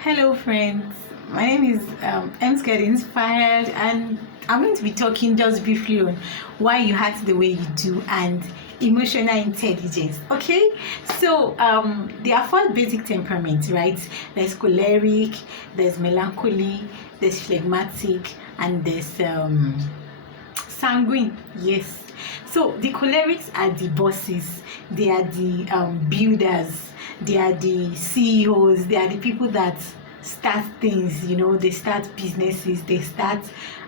Hello, friends. My name is M Get Inspired, and I'm going to be talking just briefly on why you act the way you do and emotional intelligence. Okay, so there are four basic temperaments, right? There's choleric, there's melancholy, there's phlegmatic, and there's sanguine. Yes. So the cholerics are the bosses, they are the builders, they are the CEOs, they are the people that start things, they start businesses, they start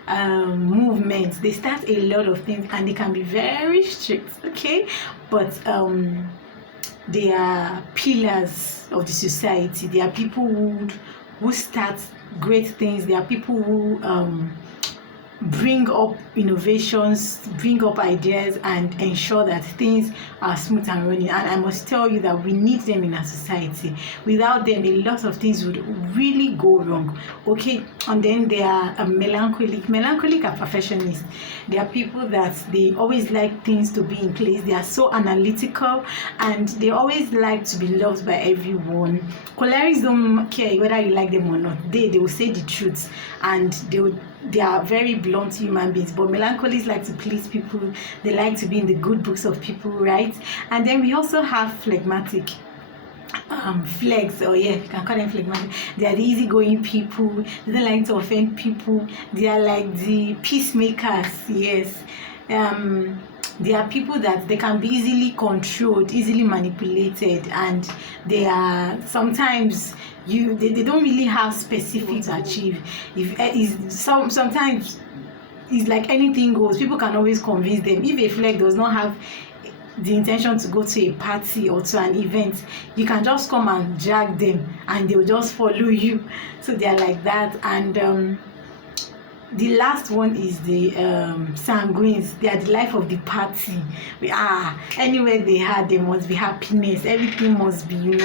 movements, they start a lot of things, and they can be very strict, okay? But they are pillars of the society. They are people who start great things. They are people who bring up innovations, bring up ideas, and ensure that things are smooth and running. And I must tell you that we need them in our society. Without them, a lot of things would really go wrong. Okay, and then there are melancholic. Melancholic are perfectionists. They are people that they always like things to be in place. They are so analytical, and they always like to be loved by everyone. Cholerics don't care whether you like them or not. They will say the truth, and they are very blunt human beings. But melancholics like to please people. They like to be in the good books of people, right? And then we also have phlegmatic. Flex, or you can call them phlegmatic. They are the easygoing people. They don't like to offend people. They are like the peacemakers. Yes. They are people that they can be easily controlled, easily manipulated, and they are sometimes they don't really have specific to achieve. Sometimes it's like anything goes. People can always convince them. If a flag does not have the intention to go to a party or to an event, you can just come and drag them and they'll just follow you. So they are like that. And the last one is the sanguines. They are the life of the party. Anywhere they are, there must be happiness. Everything must be,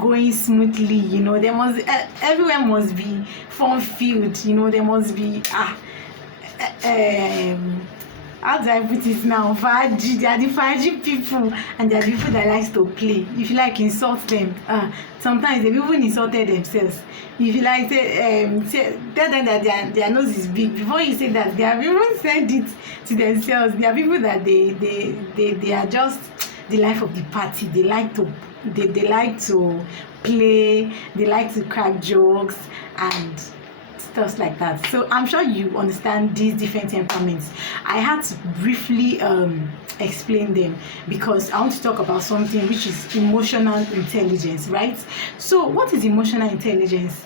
going smoothly. There must everywhere must be fun filled. There must be how do I put it now? Faji. They are the Faji people, and they are the people that likes to play. If you like, insult them. Sometimes they've even insulted themselves. If you like, tell them that their nose is big. Before you say that, they have even said it to themselves. There are people that they are just the life of the party. They like to play. They like to crack jokes and stuff like that. So I'm sure you understand these different temperaments. I had to briefly explain them because I want to talk about something which is emotional intelligence, right? So what is emotional intelligence?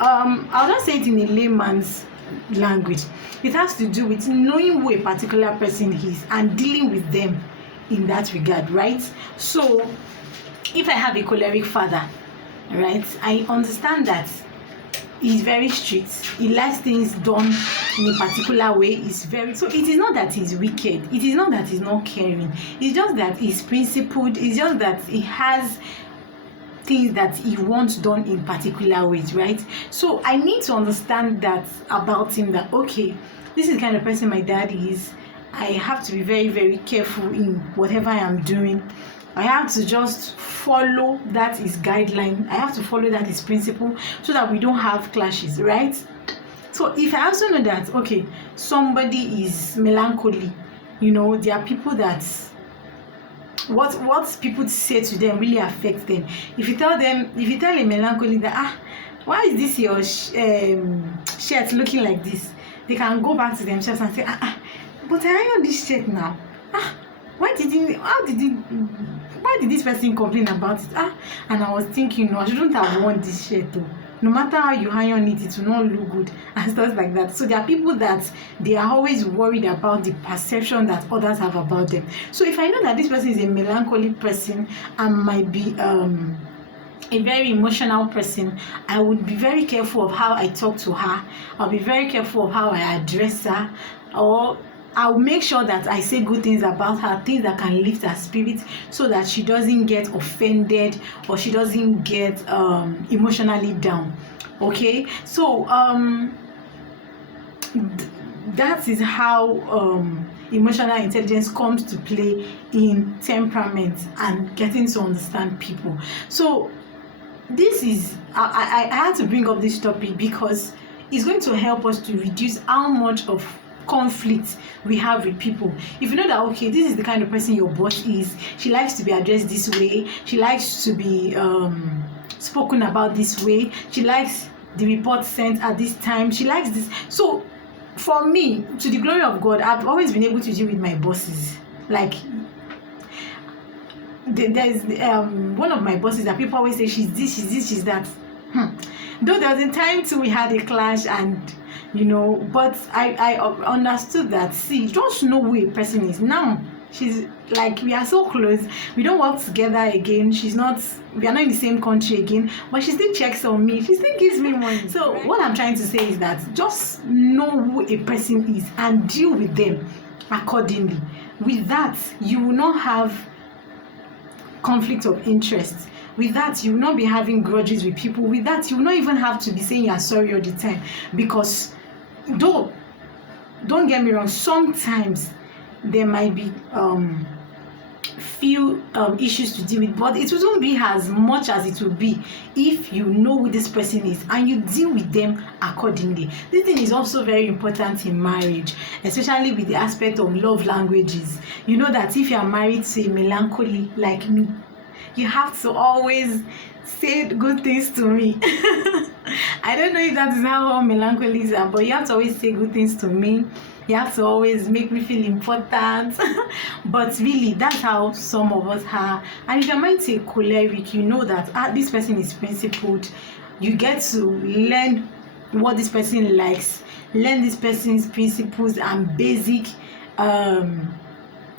I'll just say it in a layman's language. It has to do with knowing who a particular person is and dealing with them in that regard, right? So if I have a choleric father, right, I understand that he's very strict. He likes things done in a particular way. So it is not that he's wicked. It is not that he's not caring. It's just that he's principled. It's just that he has things that he wants done in particular ways, right? So I need to understand that about him, that okay, this is the kind of person my dad is. I have to be very, very careful in whatever I am doing. I have to just follow that his guideline. I have to follow that his principle so that we don't have clashes, right? So if I also know that, okay, somebody is melancholy, there are people that what people say to them really affects them. If you tell a melancholy that, why is this your shirt looking like this? They can go back to themselves and say, but I ironed this shirt now. Why did this person complain about it? And I was thinking, no, I shouldn't have worn this shirt though. No matter how you iron it, it will not look good and stuff like that. So there are people that they are always worried about the perception that others have about them. So if I know that this person is a melancholic person and might be a very emotional person, I would be very careful of how I talk to her. I'll be very careful of how I address her, or I'll make sure that I say good things about her, things that can lift her spirit, so that she doesn't get offended or she doesn't get emotionally down. Okay, so that is how emotional intelligence comes to play in temperament and getting to understand people. So this is I had to bring up this topic because it's going to help us to reduce how much of conflict we have with people. If you know that, okay, this is the kind of person your boss is, she likes to be addressed this way, she likes to be spoken about this way, she likes the report sent at this time, she likes this. So for me, to the glory of God, I've always been able to deal with my bosses. Like, there's one of my bosses that people always say she's this, she's that. Though there was a time too we had a clash, and but I understood that, see, just know who a person is. Now she's like, we are so close, we don't work together again, we are not in the same country again, but she still checks on me, she still gives me money. So what I'm trying to say is that just know who a person is and deal with them accordingly. With that, you will not have conflict of interest. With that, you will not be having grudges with people. With that, you will not even have to be saying you're sorry all the time. Because don't get me wrong, sometimes there might be few issues to deal with, but it wouldn't be as much as it would be if you know who this person is and you deal with them accordingly. This thing is also very important in marriage, especially with the aspect of love languages. You know that if you are married to a melancholy like me, you have to always say good things to me. I don't know if that is how all melancholies are, but you have to always say good things to me. You have to always make me feel important. But really, that's how some of us are. And if you're married to a choleric, you know that this person is principled. You get to learn what this person likes, learn this person's principles and basic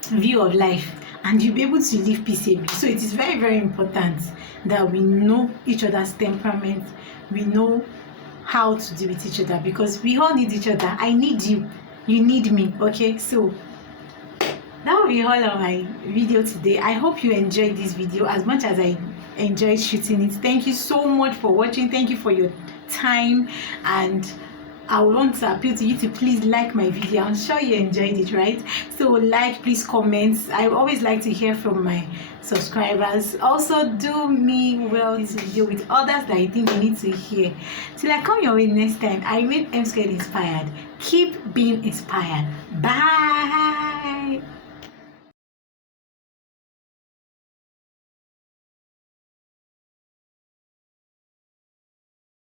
view of life, and you'll be able to live peaceably. So it is very, very important that we know each other's temperament. We know how to deal with each other, because we all need each other. I need you, you need me. Okay, so that will be all of my video today. I hope you enjoyed this video as much as I enjoyed shooting it. Thank you so much for watching. Thank you for your time, and I want to appeal to you to please like my video. I'm sure you enjoyed it, right? So like, please comment. I always like to hear from my subscribers. Also, do me well this video with others that you think you need to hear. Till I come your way next time, I remain M Squared Inspired. Keep being inspired. Bye.